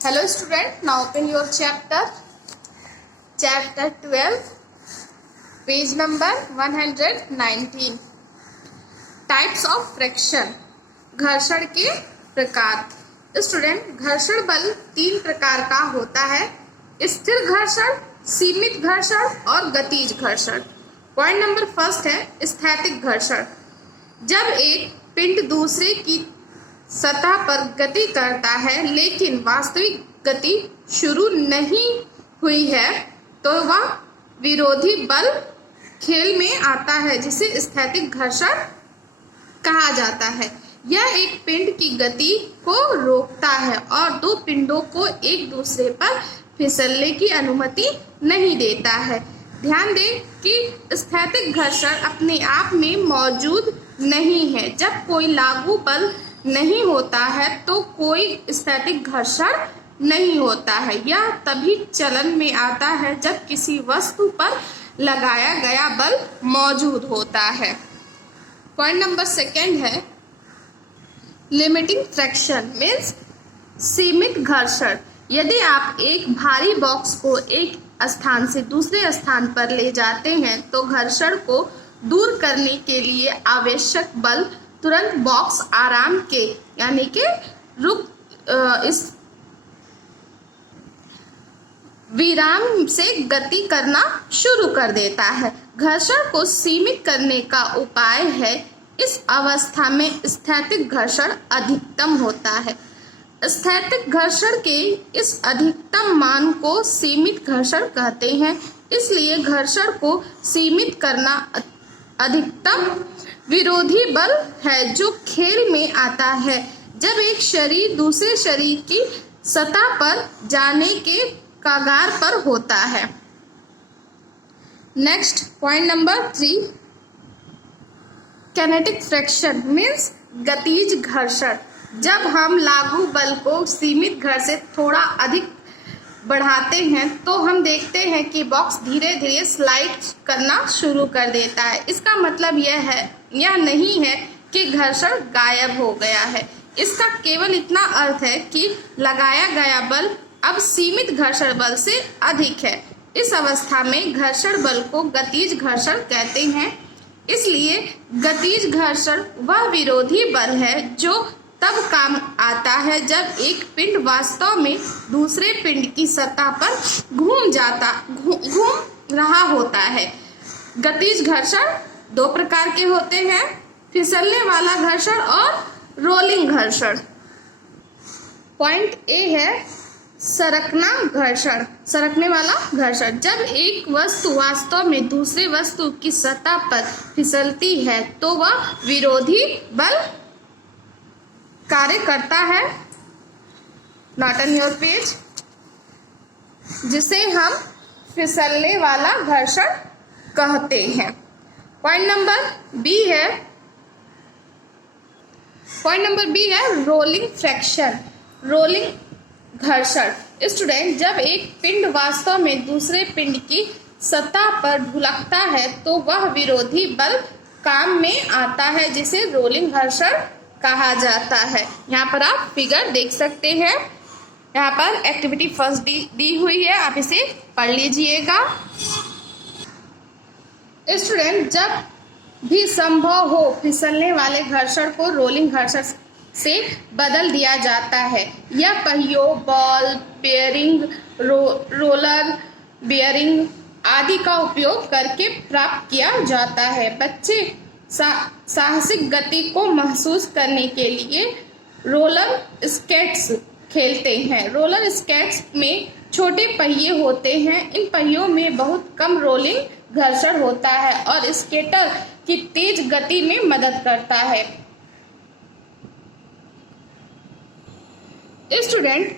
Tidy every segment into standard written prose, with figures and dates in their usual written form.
Hello student, now open your chapter 12, page number 119. Types of friction. घर्षण के प्रकार। Student, घर्षण बल 3 प्रकार का होता है: स्थिर घर्षण, सीमित घर्षण और गतिज घर्षण। पॉइंट नंबर फर्स्ट है स्थैतिक घर्षण। जब एक पिंड दूसरे की सतह पर गति करता है लेकिन वास्तविक गति शुरू नहीं हुई है तो वह विरोधी बल खेल में आता है, जिसे स्थैतिक घर्षण कहा जाता है। यह एक पिंड की गति को रोकता है और दो पिंडों को एक दूसरे पर फिसलने की अनुमति नहीं देता है। ध्यान दें कि स्थैतिक घर्षण अपने आप में मौजूद नहीं है। जब कोई लागू बल नहीं होता है तो कोई स्थैतिक घर्षण नहीं होता है। यह तभी चलन में आता है जब किसी वस्तु पर लगाया गया बल मौजूद होता है। पॉइंट नंबर सेकंड है लिमिटिंग फ्रैक्शन मीन्स सीमित घर्षण। यदि आप एक भारी बॉक्स को एक स्थान से दूसरे स्थान पर ले जाते हैं तो घर्षण को दूर करने के लिए आवश्यक बल तुरंत बॉक्स आराम के यानी कि इस विराम से गति करना शुरू कर देता है। घर्षण को सीमित करने का उपाय है इस अवस्था में स्थैतिक घर्षण अधिकतम होता है। स्थैतिक घर्षण के इस अधिकतम मान को सीमित घर्षण कहते हैं। इसलिए घर्षण को सीमित करना अधिकतम विरोधी बल है जो खेल में आता है जब एक शरीर दूसरे शरीर की सतह पर जाने के कगार पर होता है। Next point number 3 kinetic friction means गतिज घर्षण। जब हम लागू बल को सीमित घर से थोड़ा अधिक बढ़ाते हैं तो हम देखते हैं कि बॉक्स धीरे धीरे स्लाइड करना शुरू कर देता है। इसका मतलब यह नहीं है कि घर्षण गायब हो गया है। इसका केवल इतना अर्थ है कि लगाया गया बल अब सीमित घर्षण बल से अधिक है। इस अवस्था में घर्षण बल को गतिज घर्षण कहते हैं। इसलिए गतिज घर्षण वह विरोधी बल है जो तब काम आता है जब एक पिंड वास्तव में दूसरे पिंड की सतह पर घूम रहा होता है। गतिज घर्षण 2 प्रकार के होते हैं: फिसलने वाला घर्षण और रोलिंग घर्षण। पॉइंट ए है सरकना घर्षण, सरकने वाला घर्षण। जब एक वस्तु वास्तव में दूसरे वस्तु की सतह पर फिसलती है तो वह विरोधी बल कार्य करता है, नॉट ऑन योर पेज, जिसे हम फिसलने वाला घर्षण कहते हैं। पॉइंट नंबर बी है रोलिंग फ्रैक्शन, रोलिंग घर्षण। स्टूडेंट, जब एक पिंड वास्तव में दूसरे पिंड की सतह पर ढुलकता है तो वह विरोधी बल काम में आता है, जिसे रोलिंग घर्षण कहा जाता है। यहाँ पर आप फिगर देख सकते हैं। यहाँ पर एक्टिविटी फर्स्ट दी हुई है, आप इसे पढ़ लीजिएगा। स्टूडेंट, जब भी संभव हो फिसलने वाले घर्षण को रोलिंग घर्षण से बदल दिया जाता है। यह पहियों, बॉल बेयरिंग, रोलर बेयरिंग आदि का उपयोग करके प्राप्त किया जाता है। बच्चे साहसिक गति को महसूस करने के लिए रोलर स्केट्स खेलते हैं। रोलर स्केट्स में छोटे पहिए होते हैं। इन पहियों में बहुत कम रोलिंग घर्षण होता है और स्केटर की तेज गति में मदद करता है। स्टूडेंट,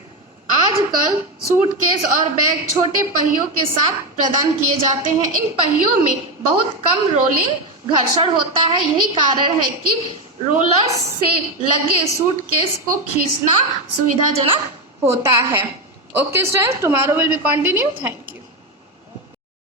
आजकल सूटकेस और बैग छोटे पहियों के साथ प्रदान किए जाते हैं। इन पहियों में बहुत कम रोलिंग घर्षण होता है। यही कारण है कि रोलर्स से लगे सूटकेस को खींचना सुविधाजनक होता है। Okay student, tomorrow will be continue. Thank you.